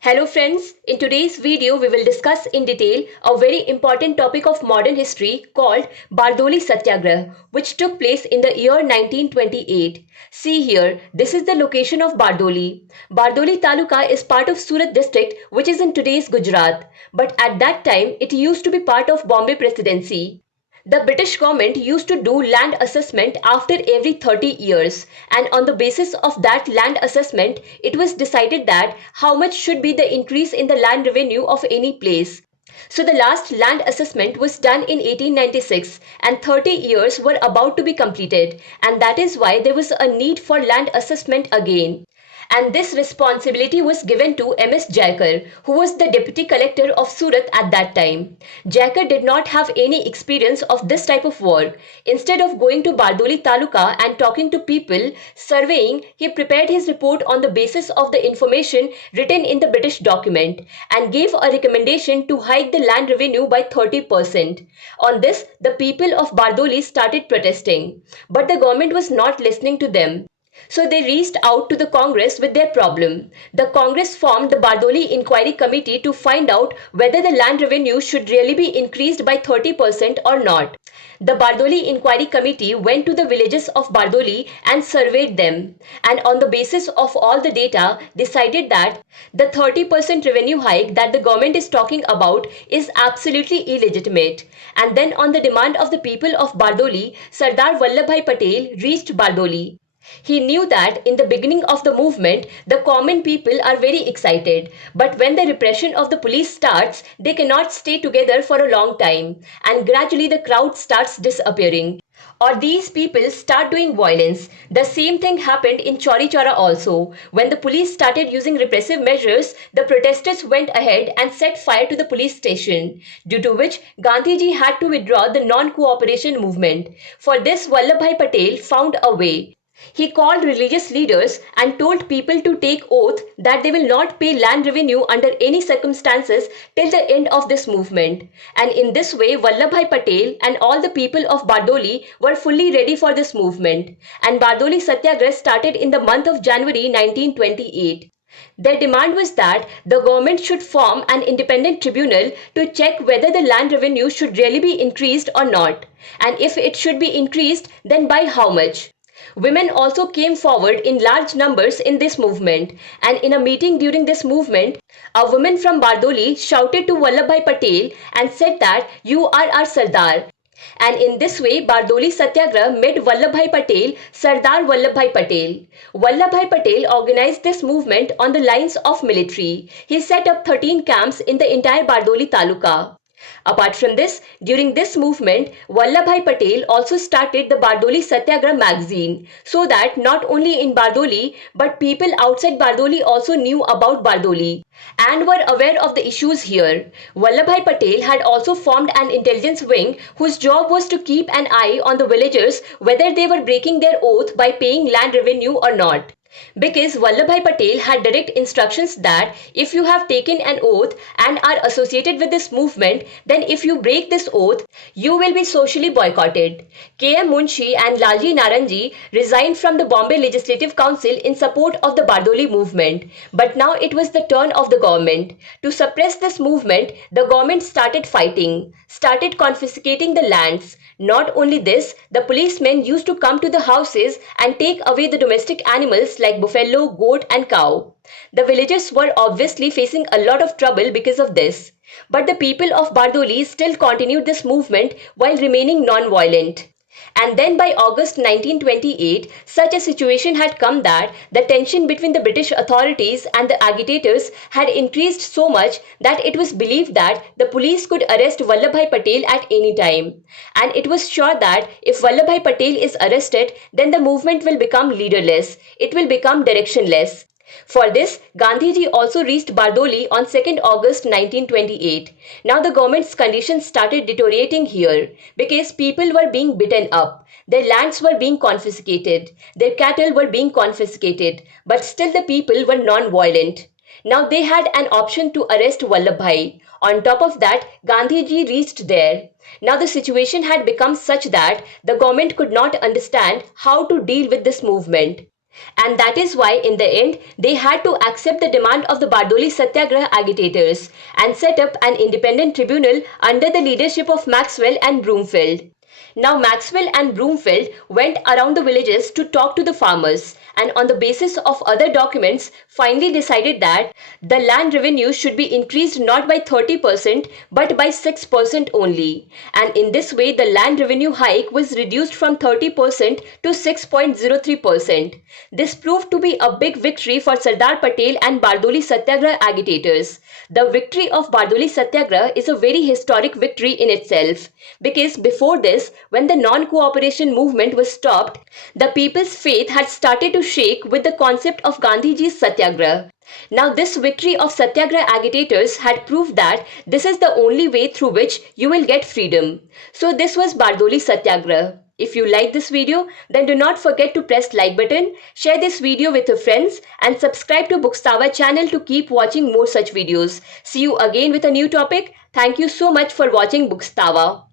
Hello friends, in today's video we will discuss in detail a very important topic of modern history called Bardoli Satyagrah, which took place in the year 1928. See here, this is the location of Bardoli. Bardoli Taluka is part of Surat district, which is in today's Gujarat, but at that time it used to be part of Bombay Presidency. The British government used to do land assessment after every 30 years, and on the basis of that land assessment, it was decided that how much should be the increase in the land revenue of any place. So the last land assessment was done in 1896 and 30 years were about to be completed, and that is why there was a need for land assessment again. And this responsibility was given to M.S. Jaikar, who was the deputy collector of Surat at that time. Jaikar did not have any experience of this type of work. Instead of going to Bardoli Taluka and talking to people, surveying, he prepared his report on the basis of the information written in the British document and gave a recommendation to hike the land revenue by 30%. On this, the people of Bardoli started protesting, but the government was not listening to them. So they reached out to the Congress with their problem. The Congress formed the Bardoli Inquiry Committee to find out whether the land revenue should really be increased by 30% or not. The Bardoli Inquiry Committee went to the villages of Bardoli and surveyed them, and on the basis of all the data decided that the 30% revenue hike that the government is talking about is absolutely illegitimate. And then on the demand of the people of Bardoli, Sardar Vallabhbhai Patel reached Bardoli. He knew that in the beginning of the movement, the common people are very excited. But when the repression of the police starts, they cannot stay together for a long time. And gradually the crowd starts disappearing. Or these people start doing violence. The same thing happened in Chauri Chaura also. When the police started using repressive measures, the protesters went ahead and set fire to the police station, due to which Gandhiji had to withdraw the non-cooperation movement. For this, Vallabhbhai Patel found a way. He called religious leaders and told people to take oath that they will not pay land revenue under any circumstances till the end of this movement. And in this way, Vallabhbhai Patel and all the people of Bardoli were fully ready for this movement. And Bardoli Satyagrah started in the month of January 1928. Their demand was that the government should form an independent tribunal to check whether the land revenue should really be increased or not. And if it should be increased, then by how much? Women also came forward in large numbers in this movement, and in a meeting during this movement, a woman from Bardoli shouted to Vallabhbhai Patel and said that you are our Sardar. And in this way, Bardoli Satyagrah made Vallabhbhai Patel Sardar Vallabhbhai Patel. Vallabhbhai Patel organized this movement on the lines of military. He set up 13 camps in the entire Bardoli Taluka. Apart from this, during this movement, Vallabhbhai Patel also started the Bardoli Satyagrah magazine, so that not only in Bardoli but people outside Bardoli also knew about Bardoli and were aware of the issues here. Vallabhbhai Patel had also formed an intelligence wing whose job was to keep an eye on the villagers whether they were breaking their oath by paying land revenue or not. Because Vallabhbhai Patel had direct instructions that if you have taken an oath and are associated with this movement, then if you break this oath, you will be socially boycotted. K.M. Munshi and Lalji Naranji resigned from the Bombay Legislative Council in support of the Bardoli movement. But now it was the turn of the government. To suppress this movement, the government started fighting, started confiscating the lands. Not only this, the policemen used to come to the houses and take away the domestic animals like buffalo, goat and cow. The villagers were obviously facing a lot of trouble because of this. But the people of Bardoli still continued this movement while remaining non-violent. And then by August 1928, such a situation had come that the tension between the British authorities and the agitators had increased so much that it was believed that the police could arrest Vallabhbhai Patel at any time. And it was sure that if Vallabhbhai Patel is arrested, then the movement will become leaderless. It will become directionless. For this, Gandhiji also reached Bardoli on 2nd August 1928. Now the government's conditions started deteriorating here because people were being beaten up. Their lands were being confiscated. Their cattle were being confiscated. But still the people were non-violent. Now they had an option to arrest Vallabhbhai. On top of that, Gandhiji reached there. Now the situation had become such that the government could not understand how to deal with this movement. And that is why, in the end, they had to accept the demand of the Bardoli Satyagrah agitators and set up an independent tribunal under the leadership of Maxwell and Broomfield. Now, Maxwell and Broomfield went around the villages to talk to the farmers, and on the basis of other documents, finally decided that the land revenue should be increased not by 30% but by 6% only. And in this way, the land revenue hike was reduced from 30% to 6.03%. This proved to be a big victory for Sardar Patel and Bardoli Satyagrah agitators. The victory of Bardoli Satyagrah is a very historic victory in itself, because before this, when the non-cooperation movement was stopped, the people's faith had started to shake with the concept of Gandhiji's Satyagrah. Now, this victory of Satyagrah agitators had proved that this is the only way through which you will get freedom. So this was Bardoli Satyagrah. If you like this video, then do not forget to press like button, share this video with your friends and subscribe to Bookstava channel to keep watching more such videos. See you again with a new topic. Thank you so much for watching Bookstava.